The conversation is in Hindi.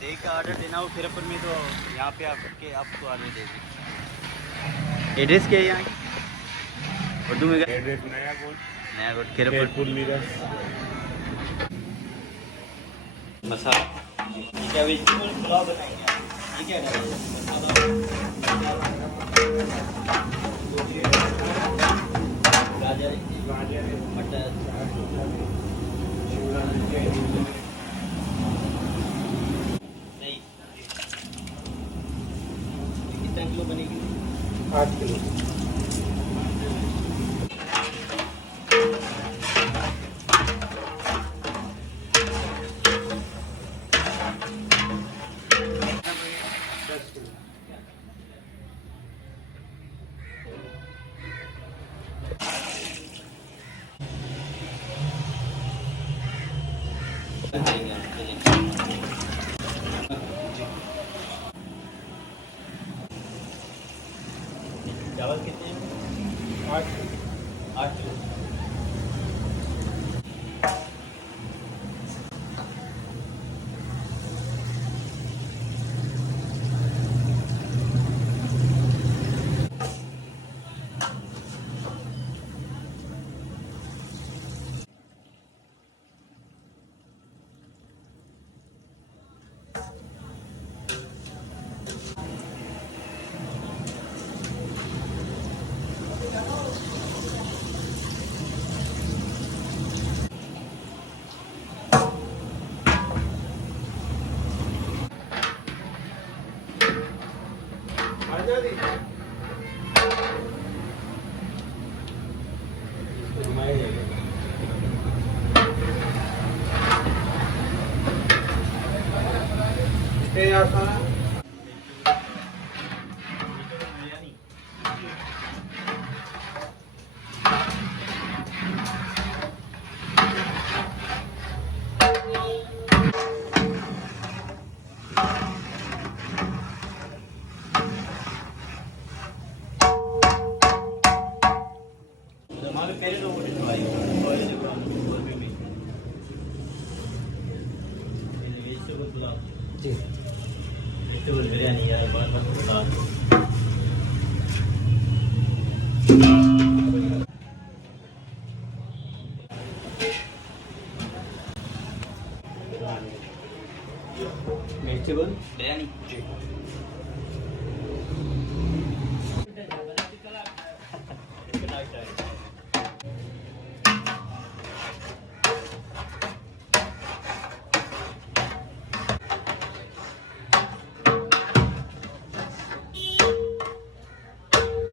देख का ऑर्डर देना हो खैरपुर में तो यहाँ पे आकर के आपको ऑर्डर दे दें। एड्रेस क्या है यहाँ की? उर्दू में क्या एड्रेस? नया कोट खैरपुर मिरस। मसाला ठीक है, वेजिटेबल पुलाव बताएंगे आप, ठीक है। गाजर, मटर, नहीं कितना किलो बनेगी? 8 किलो। चावल कितने हैं? 8 किलो। 8 किलो। जी वेजिटेबल बिरयानी यार, बहुत बहुत